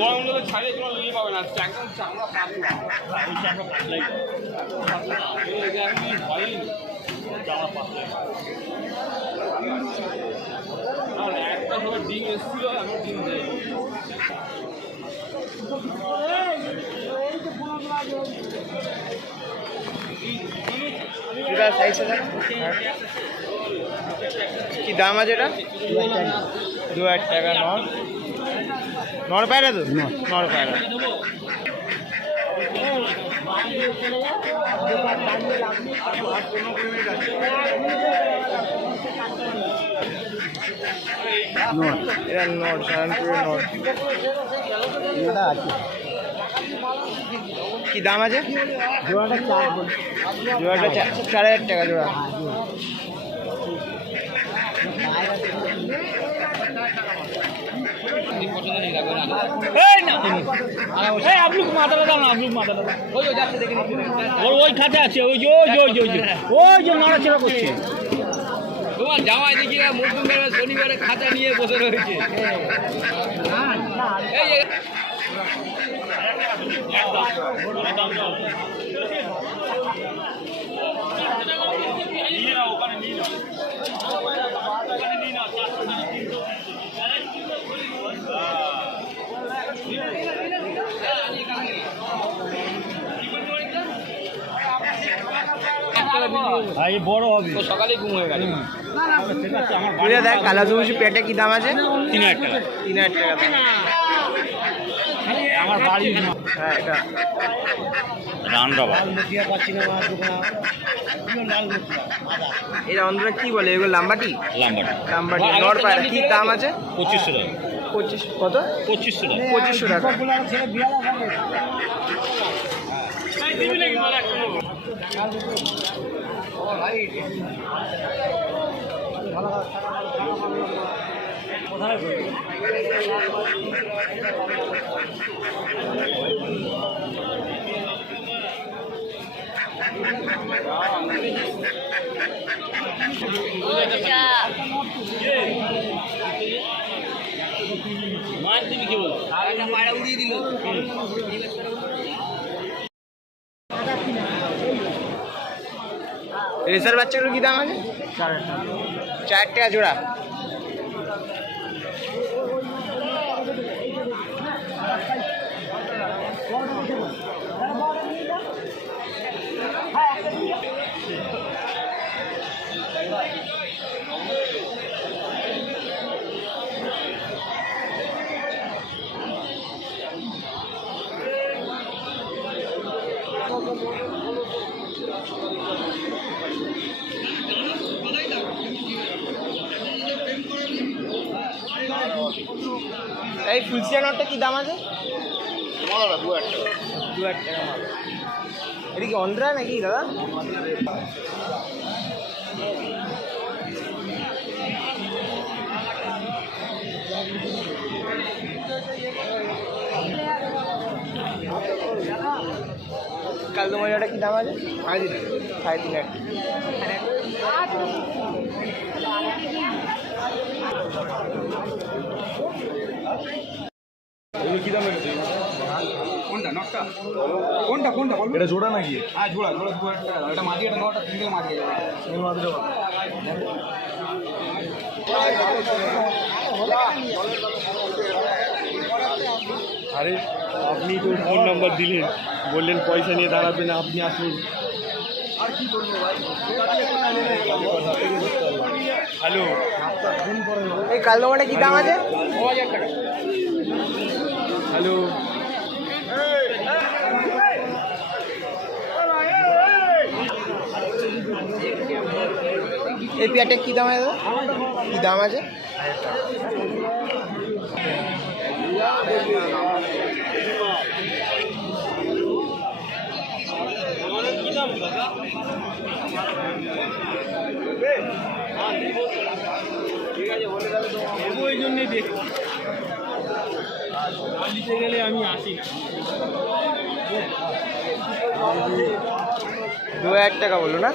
গরম হলে ছাড়িয়ে কোনো ইয়ে পাবে না, একদম চামড়া পাতলা, ওই চামড়া পাতলাই এখন ভয়ই চামড়া পাতলাই। একটা সময় ডিম এসেছিল, এখন ডিম দেয়। কি দাম আছে এটা? 2000 টাকা। নর পায়রা তো? নর পায়রা। এটা নর, সাধারণপুরের নর। কি দাম আছে? জোড়াটা 4000 টাকা জোড়া। ওই খাতে আছে, ওই যে নড়াচড়া করছে তোমার জামাই দেখি মধ্যমবেলা শনিবারে খাতা নিয়ে বসে রয়েছে। বড় হবে সকালেই ঘুম হয়ে গেল। দেখ কালাজুমুশি পেটে কি দাম আছে? 3000 টাকা। 3000 টাকা আমার বাড়ি। হ্যাঁ, এটা এটা অন্ধ্রা কি বলে এগুলো? লাম্বাটি। লাম্বাটি নর পায়রা। কি দাম আছে? 2500 টাকা। 25 কত? 2500 টাকা। 2500 টাকা। মাছ দিবি কি বল? পায়রা উড়িয়ে দিল। রেসার বাচ্চাগুলো কি দাম আছে? 4 টাকা জোড়া। এই ফুলসিয়া নটটা কি দাম আছে? 2000 টাকা। 2000 টাকা মাল। এটা কি অন্ধ্রা নাকি দাদা? কালদম মজাটা কি দাম আছে? 3500 কি দাম রেখেছে? কোনটা নটটা? কোনটা কোনটা বল? এটা জোড়া নাকি? হ্যাঁ জোড়া, জোড়া 2000 টাকা। এটা মাঝি, এটা নটটা তিনটে মাঝি। এই মাঝিটা কত? আরে আপনি তো ফোন নাম্বার দিলেন, বললেন পয়সা নিয়ে দাঁড়াবেন, আপনি আসুন। আর কি করবো ভাই? হ্যালো, এই কালদমটা কি দাম আছে? 2000 টাকা। হ্যালো, এই পেয়ারটা কি দাম আছে? কি দাম আছে? ঠিক আছে, বলে তাহলে তো ওই জন্যই দেখি নিতে গেলে আমি আসি না। 2000 টাকা বলো না?